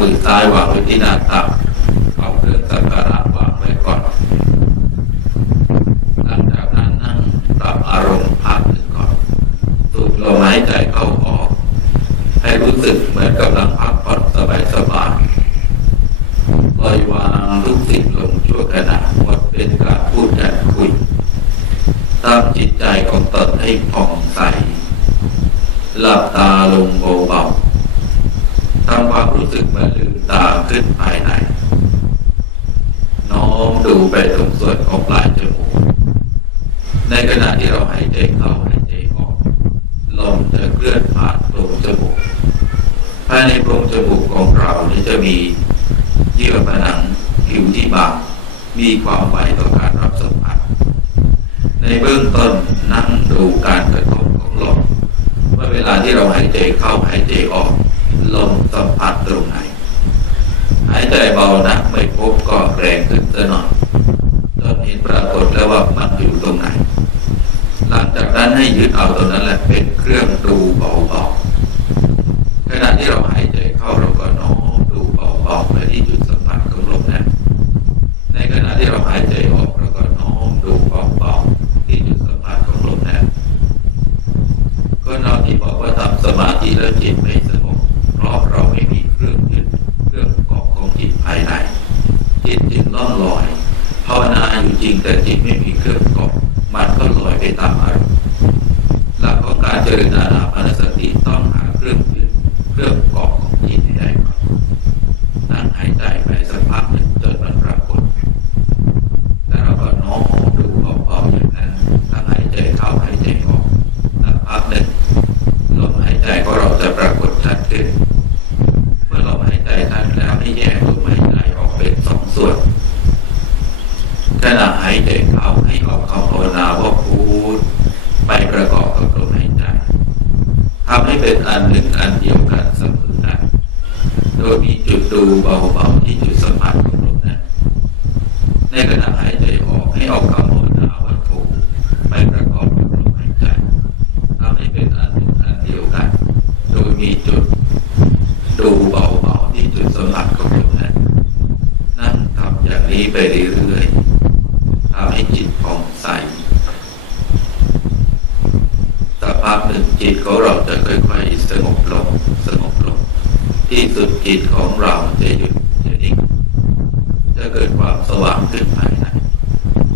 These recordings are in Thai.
มือซ้ายวางไว้ที่หน้าตักเอาเครื่องสักการะวางไว้ก่อนหลังจากนั้นนั่งปรับอารมณ์พักหนึ่งก่อนสูดลมหายใจเข้าออก ให้รู้สึกเหมือนกำลังพักผ่อนสบายสบายปล่อยวางทุกสิ่งลงชั่วขณะหมดเป็นการพูดและคุยตั้งจิตใจของตนให้ผ่องใสหลับตาลงเบาๆ รู้สึกเหมือนลืมตาขึ้นภายในน้อมดูไปตรงส่วนของปลายจมูกในขณะที่เราหายใจเข้าหายใจออกลมจะเคลื่อนผ่านโพรงจมูกภายในโพรงจมูกของเรานี่จะมีเยื่อผนังผิวที่บางมีความไวต่อการรับสัมผัสในเบื้องต้นนั่งดูการกระทบของลมว่าเวลาที่เราหายใจเข้าหายใจออก ลมสัมผัสตรงไหนหายใจเบานะไม่พบก็แรงขึ้นซะหน่อยเริ่มเห็นปรากฏแล้วว่ามันอยู่ตรงไหน หลังจากนั้นให้ยึดเอาตรงนั้นแหละเป็นเครื่องดูเบาๆขณะที่เราหายใจเข้าเราก็น้อมดูเบาๆไปที่จุดสัมผัสของลมนั้นในขณะที่เราหายใจออกเราก็น้อมดูเบาๆที่จุดสัมผัสของลมนั้นก็นอกที่บอกว่าทำสมาธิแล้วจิตไม่สงบเพราะเราไม่มีเครื่องยึดเครื่องเกาะของจิตภายใน จิตจึงล่องลอยภาวนาอยู่จริง แต่จิตไม่มีเครื่องเกาะมันก็ลอยไปตามอารมณ์หลักของการเจริญอานาปานสติต้องหาเครื่องยึดเครื่องเกาะของจิตให้ได้ก่อนนั่งหายใจไปสักพักหนึ่งจนมันปรากฏ แล้วเราก็น้อมดูเบาๆอย่างนั้นทั้งหายใจเข้าหายใจออกสักพักหนึ่งลมหายใจของเราจะปรากฏชัดขึ้น เมื่อลมหายใจชัดแล้วให้แยกลมหายใจออกเป็นสองส่วนขณะหายใจเข้าให้ออกคำภาวนาว่าพูดไปประกอบกับลมหายใจ ทำให้เป็นอันหนึ่งอันเดียวกันเสมอกัน โดยมีจุดดูเบาๆที่จุดสัมผัสของลมนั้นในขณะหายใจออกให้ออกคำภาวนาว่าถูกไปประกอบกับลมหายใจทำให้เป็นอันหนึ่งอันเดียวกัน โดยมีจุด ดูเบาๆที่จุดสัมผัสของลมนั้นนั่งทำอย่างนี้ไปเรื่อยๆทำให้จิตผ่องใสสักพักหนึ่ง จิตของเราจะค่อยๆสงบลงสงบลงที่สุดจิตของเราจะหยุดจะนิ่งจะเกิดความสว่างขึ้นภายใน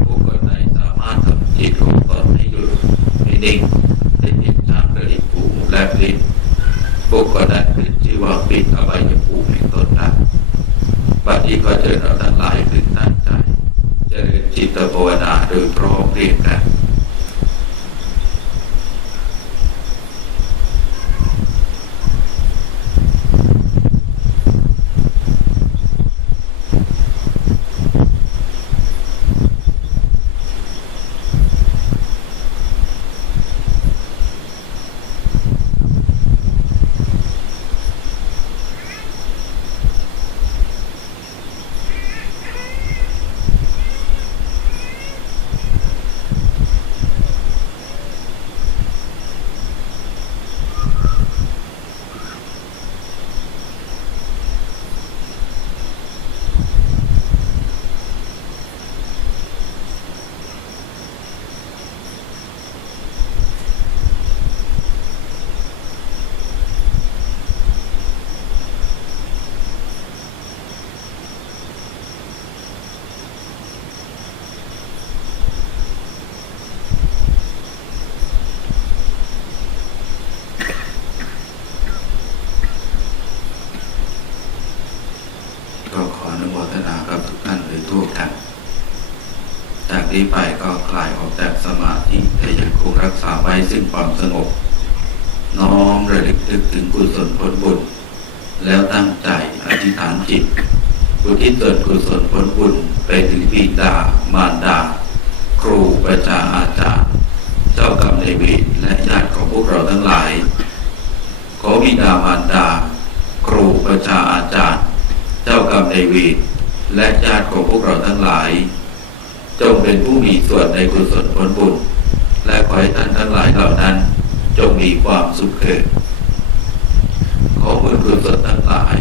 ผู้คนใดสามารถทำจิตของตนให้หยุดให้นิ่งได้เห็นทางกระดิกหูและลิ้นบุคคลนั้นเป็นชื่อว่าปิดอบายภูมิแห่งตนได้บัดนี้ก็เจอเราทั้งหลายขึ้นตั้งใจเจริญจิตภาวนาโดยพร้อมเพรียงกัน ก็ขออนุโมทนากับทุกท่านโดยทั่วกัน จาก นี้ไปก็คลายออกจากสมาธิแต่ยังคงรักษาไว้ซึ่งความสงบ น้อมระลึกนึกถึงกุศลผลบุญ แล้วตั้งใจอธิษฐานจิตอุทิศส่วนกุศลผลบุญไปถึงบิดามารดา ครูประชาอาจารย์ เจ้ากรรมนายเวรและญาติของพวกเราทั้งหลาย ขอบิดามารดา ครูประชาอาจารย์ เจ้ากรรมนายเวรและญาติของพวกเราทั้งหลาย จงเป็นผู้มีส่วนในกุศลผลบุญ และขอให้ท่านทั้งหลายเหล่านั้น จงมีความสุขเกิดขอบุญกุศลทั้งหลาย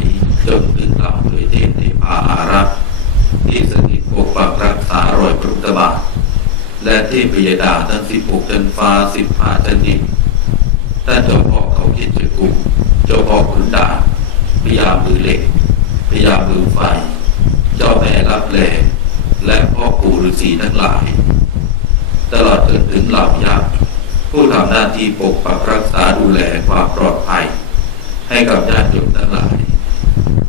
จนถึงเหล่าเผยเทพเทพาอารักษ์ที่สถิตปกปักรักษารอยพระพุทธบาทและเทพยดาทั้งสิบหกจันฟ้าสิบห้าจันดินท่านเจ้าพ่อเขาคิดจะกุมเจ้าพ่อขุนด่าพญามือเหล็กพญามือไฟ เจ้าแม่รับแล และพ่อปู่ฤาษีทั้งหลาย ตลอดจนถึงเหล่ายักษ์ผู้ทำหน้าที่ปกปักรักษาดูแลความปลอดภัย ให้กับญาติโยมทั้งหลาย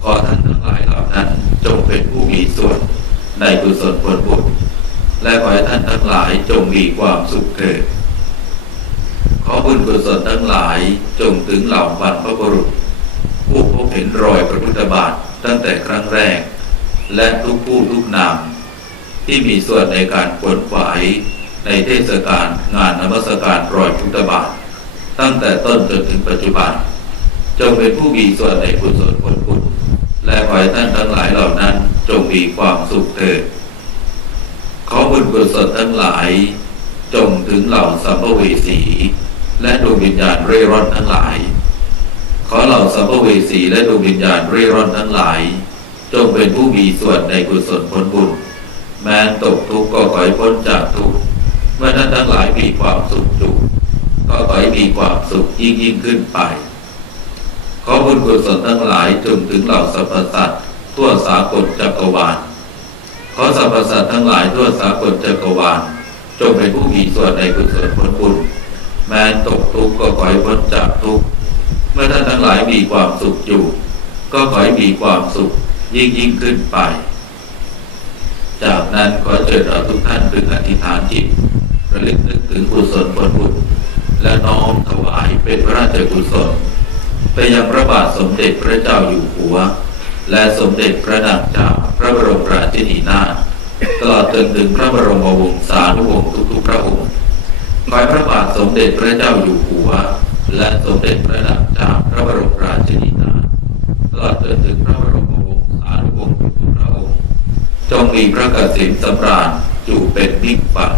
ขอท่านทั้งหลายเหล่านั้นจงเป็นผู้มีส่วนในกุศลผลบุญและขอให้ท่านทั้งหลายจงมีความสุขเถิด ขอบุญกุศลทั้งหลายจงถึงเหล่าบรรพบุรุษ ผู้พบเห็นรอยพระพุทธบาทตั้งแต่ครั้งแรก และทุกผู้ทุกนาม ที่มีส่วนในการขวนขวายในเทศกาลงานนมัสการรอยพุทธบาท ตั้งแต่ต้นจนถึงปัจจุบัน จงเป็นผู้มีส่วนในกุศลผลบุญและขอให้ท่านทั้งหลายเหล่านั้นจงมีความสุขเถิดขอบุญกุศลทั้งหลาย จงถึงเหล่าสัมภเวสี และดวงวิญญาณเร่ร่อนทั้งหลาย ขอเหล่าสัมภเวสีและดวงวิญญาณเร่ร่อนทั้งหลาย จงเป็นผู้มีส่วนในกุศลผลบุญ แม้ตกทุกข์ก็ขอให้พ้นจากทุกข์เมื่อท่านทั้งหลายมีความสุขอยู่ก็ขอให้มีความสุขยิ่งยิ่งขึ้นไป ขอบุญกุศลทั้งหลายจงถึงเหล่าสรรพสัตว์ทั่วสากลจักรวาล ขอสรรพสัตว์ทั้งหลายทั่วสากลจักรวาลจงเป็นผู้มีส่วนในกุศลผลบุญแม้ตกทุกข์ก็ขอให้พ้นจากทุกข์เมื่อท่านทั้งหลายมีความสุขอยู่ ก็ขอให้มีความสุขยิ่งยิ่งขึ้นไป จากนั้นขอเชิญเราทุกท่านพึงอธิษฐานจิตระลึกนึกถึงกุศลผลบุญและน้อมถวายเป็นพระราชกุศลไปยังพระบาทสมเด็จพระเจ้าอยู่หัว และสมเด็จพระนางเจ้าพระบรมราชินีนาถตลอดจนถึงพระบรมวงศานุวงศ์ทุกๆพระองค์ขอให้พระบาทสมเด็จพระเจ้าอยู่หัว และสมเด็จพระนางเจ้าพระบรมราชินีนาถตลอดจนถึงพระบรมวงศานุวงศ์ทุกๆพระองค์ จงมีพระกฐินสำราญอยู่เป็นมิตรฝัน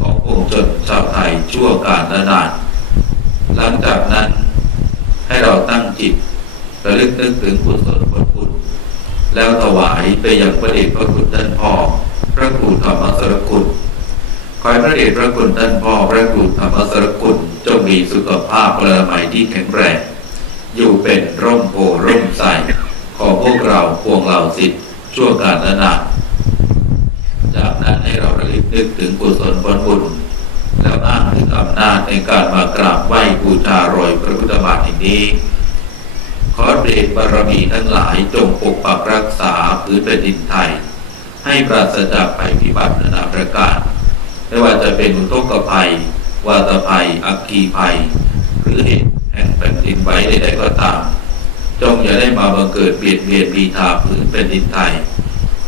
ขององค์ชนชาวไทยชั่วกาลนาน หลังจากนั้นให้เราตั้งจิตระลึกนึกถึงกุศลผลบุญแล้วถวายไปยังพระเดชพระคุณท่านพ่อพระครูธรรมสรคุณขอให้พระเดชพระคุณท่านพ่อพระครูธรรมสรคุณจงมีสุขภาพพลามัยที่แข็งแรงอยู่เป็นร่มโพร่มใสของพวกเราพวงเหล่าสิทธิ์ ชั่วกาลและนานจากนั้นให้เราระลึกนึกถึงกุศลผลบุญแล้วอ้างถึงอำนาจในการมากราบไหว้บูชารอยพระพุทธบาทแห่งนี้ ขอเดชบารมีทั้งหลายจงปกปักรักษาพื้นแผ่นดินไทย ให้ปราศจากภัยพิบัตินานาประการไม่ว่าจะเป็นอุทกภัย วาตภัย อัคคีภัย หรือเหตุแห่งแผ่นดินไหวใดๆก็ตาม จงอย่าได้มาบังเกิดเบียดเบียนบีทาพื้นแผ่นดินไทย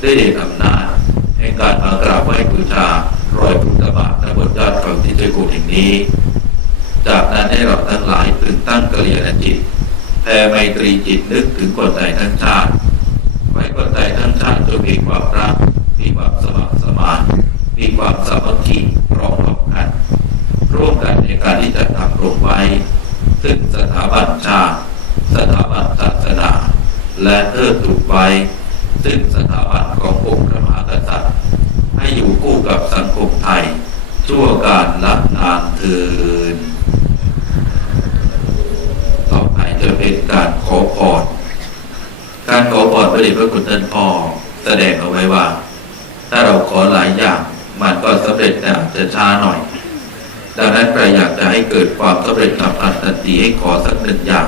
ได้เดชอำนาจแห่งการมากราบไหว้บูชารอยพุทธบาทณบนยอดเขาที่เจกูแห่งนี้ จากนั้นให้เราทั้งหลายพึงตั้งกริยาจิตแผ่ไมตรีจิตนึกถึงคนใดทั้งชาติไว้คนใดทั้งชาติจะมีความรักมีความสมัครสมานมีความสามัคคีพร้อมรบกันร่วมกันในการที่จะทำรงไว้ ซึ่งสถาบันชาติ สถาบันศาสนา และเทิดทูนไว้ ซึ่งสถาบันขององค์พระมหากษัตริย์ ให้อยู่คู่กับสังคมไทย ชั่วการละนานเทินต่อไปจะเป็นการขอพรการขอพรพระเดชพระคุณท่านพ่อแสดงเอาไว้ว่า ถ้าเราขอหลายอย่างมันก็สำเร็จแต่อาจจะช้าหน่อยดังนั้นใครอยากจะให้เกิดความสำเร็จกับทันทันทีให้ขอสักหนึ่งอย่าง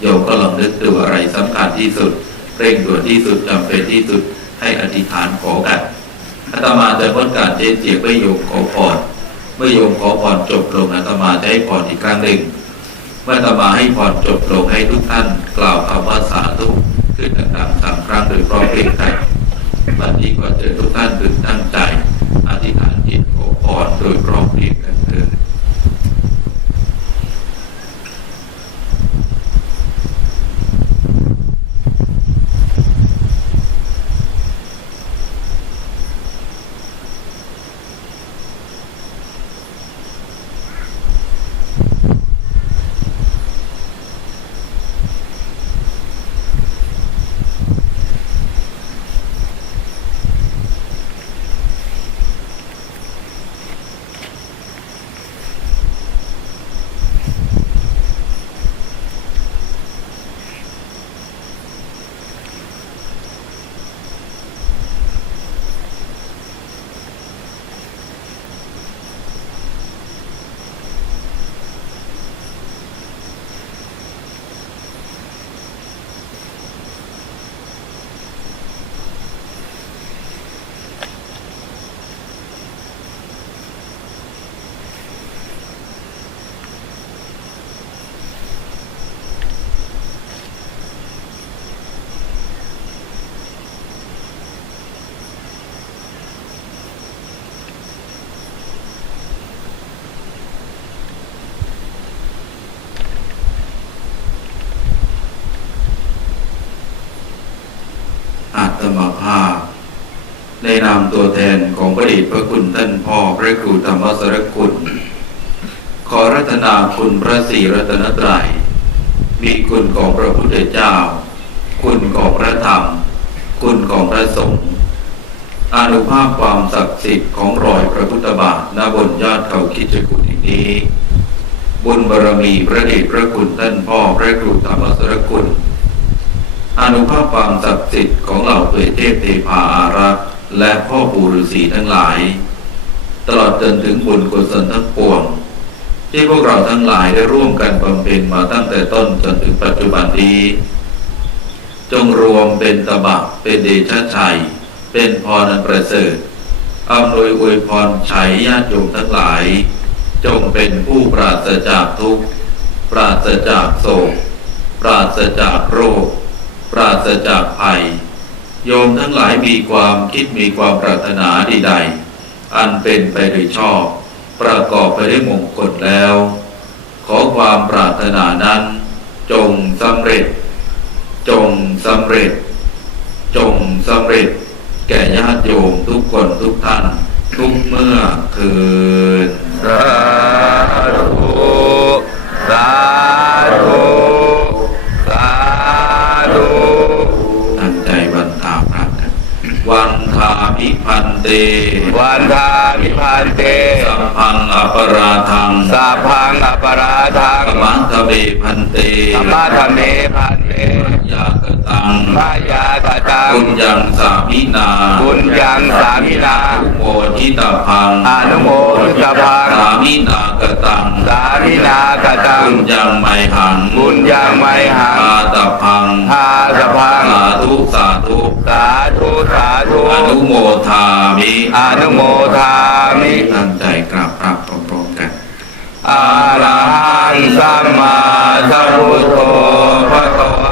โยมก็ลองนึกดูอะไรสำคัญที่สุดเร่งด่วนที่สุดจำเป็นที่สุดให้อธิษฐานขอกันอาตมาจะพ้นการเจเจียบเมื่อโยมขอพรเมื่อโยมขอพรจบลงอาตมาจะให้พรอีกครั้งหนึ่ง เมื่ออาตมาให้พรจบลงให้ทุกท่าน กล่าวคำว่าสาธุขึ้นดังๆสามครั้งโดยพร้อมเพรียงกันวันนี้ก็เจอทุกท่านพึงตั้งใจ อธิษฐานจิตขอพรโดยพร้อมเพรียงกันเถิด ข ธรรมภาพในนามตัวแทนของพระเดชพระคุณท่านพ่อพระครูธรรมสรคุณ ขอรัตนาคุณพระศรีรัตนตรัย มีคุณของพระพุทธเจ้า คุณของพระธรรม คุณของพระสงฆ์อนุภาพความศักดิ์สิทธิ์ของรอยพระพุทธบาทณบนยอดเขาคิจกุฏแห่งนี้ บุญบารมีพระเดชพระคุณท่านพ่อพระครูธรรมสรคุณ นุภาพความศักดิ์สิทธิ์ของเหล่าเผยเทพเทพาอารักษ์และพ่อปู่ฤาษีทั้งหลาย ตลอดจนถึงบุญกุศลทั้งปวง ที่พวกเราทั้งหลายได้ร่วมกันบำเพ็ญมาตั้งแต่ต้นจนถึงปัจจุบันนี้ จงรวมเป็นตบะเป็นเดชะชัย เป็นพรอันประเสริฐอำนวยอวยพรชัยญาติโยมทั้งหลาย จงเป็นผู้ปราศจากทุกข์ ปราศจากโศก ปราศจากโรค ปราศจากภัย โยมทั้งหลายมีความคิดมีความปรารถนาดีใด อันเป็นไปโดยชอบ ประกอบไปด้วยมงคลแล้ว ขอความปรารถนานั้น จงสำเร็จ จงสำเร็จ จงสำเร็จ แก่ญาติโยมทุกคนทุกท่าน ทุกเมื่อคืน ราทังสาพังอปราทังกมังทะเบพันเตธรรมะธรรมเมพันเตยากตังมายากตังคุณยังสามินาบุญยังสามินาโมทิตาพังอนุโมทุตพังสามินากตังสามินากตังคุณยังไมหังบุญยังไมหังอาตาพังทาสพังสาธุสาธุสาธุสาธุอนุโมทามิอนุโมทามิตั้งใจกราบพระพร้อมๆกัน อะระหังสัมมาสัมพุทโธพระโต